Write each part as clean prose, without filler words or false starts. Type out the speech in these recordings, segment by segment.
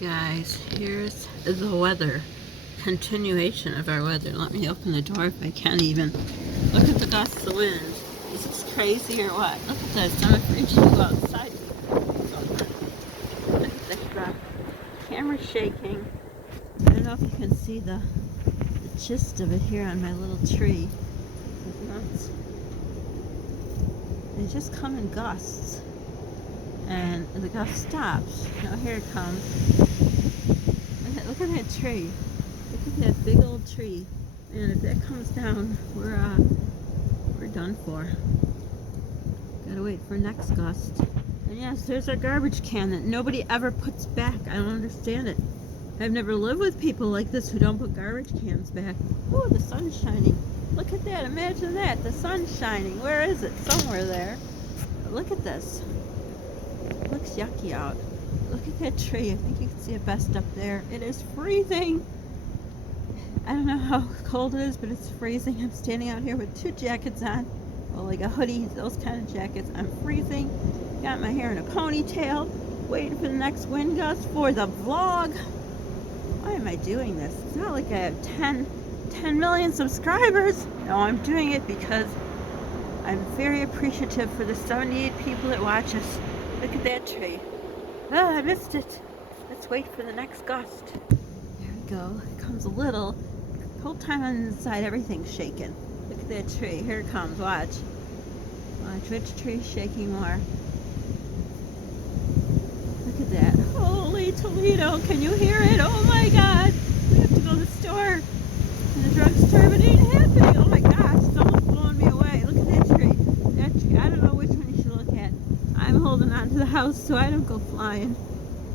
Guys, here's the weather. Continuation of our weather. Let me open the door if I can even. Look at the gusts of wind. Is this crazy or what? Look at this. I'm afraid to go outside. Look at the camera's shaking. I don't know if you can see the gist of it here on my little tree. They just come in gusts. And the gust stops. Now here it comes. Look at that tree. Look at that big old tree. And if that comes down, we're done for. Gotta wait for next gust. And yes, there's our garbage can that nobody ever puts back. I don't understand it. I've never lived with people like this who don't put garbage cans back. Oh, the sun's shining. Look at that. Imagine that. The sun's shining. Where is it? Somewhere there. Look at this. It looks yucky out. Look at that tree. I think you can see it best up there. It is freezing. I don't know how cold it is, but it's freezing. I'm standing out here with two jackets on. Well, like a hoodie, those kind of jackets. I'm freezing. Got my hair in a ponytail. Waiting for the next wind gust for the vlog. Why am I doing this? It's not like I have 10 million subscribers. No, I'm doing it because I'm very appreciative for the 78 people that watch us. Look at that tree. Oh, I missed it. Let's wait for the next gust. There we go. It comes a little. The whole time on the inside, everything's shaking. Look at that tree. Here it comes. Watch. Watch which tree's shaking more. Look at that. Holy Toledo. Can you hear it? Oh my God. We have to go to the store. In the drugstore, but it ain't happening. Oh my gosh. It's almost blowing me away. Look at that tree. That tree. I don't know which one you should look at. I'm holding on to the house so I don't go flying.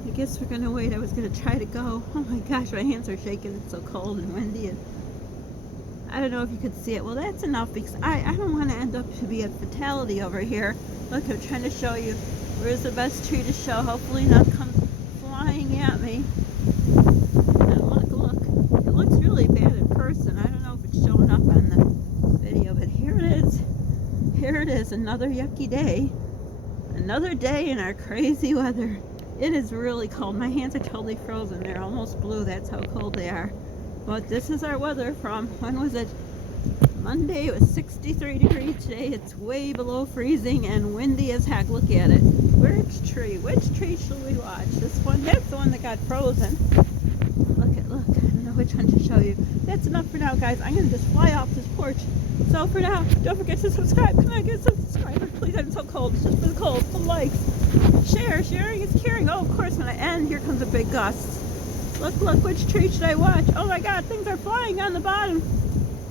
I guess we're going to wait. I was going to try to go. Oh my gosh, my hands are shaking. It's so cold and windy. And I don't know if you could see it. Well, that's enough because I don't want to end up to be a fatality over here. Look, I'm trying to show you. Where's the best tree to show? Hopefully none comes flying at me. And look. It looks really bad in person. I don't know if it's showing up on the video, but here it is. Here it is. Another yucky day. Another day in our crazy weather. It is really cold. My hands are totally frozen. They're almost blue. That's how cold they are. But this is our weather from, when was it? Monday. It was 63 degrees. Today it's way below freezing and windy as heck. Look at it. Which tree? Which tree should we watch? This one? That's the one that got frozen. Look. I don't know which one to show you. That's enough for now, guys. I'm going to just fly off this porch. So for now, don't forget to subscribe. Come on, get some subscribers, please. I'm so cold. It's just for the cold. Some likes. Sharing is caring. Oh, of course, when I end, here comes a big gust. Look, which tree should I watch? Oh my God, things are flying on the bottom.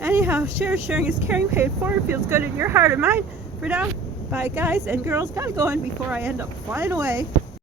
Anyhow, sharing is caring. Paid forward feels good in your heart and mind. For now, bye guys and girls. Gotta go in before I end up flying away.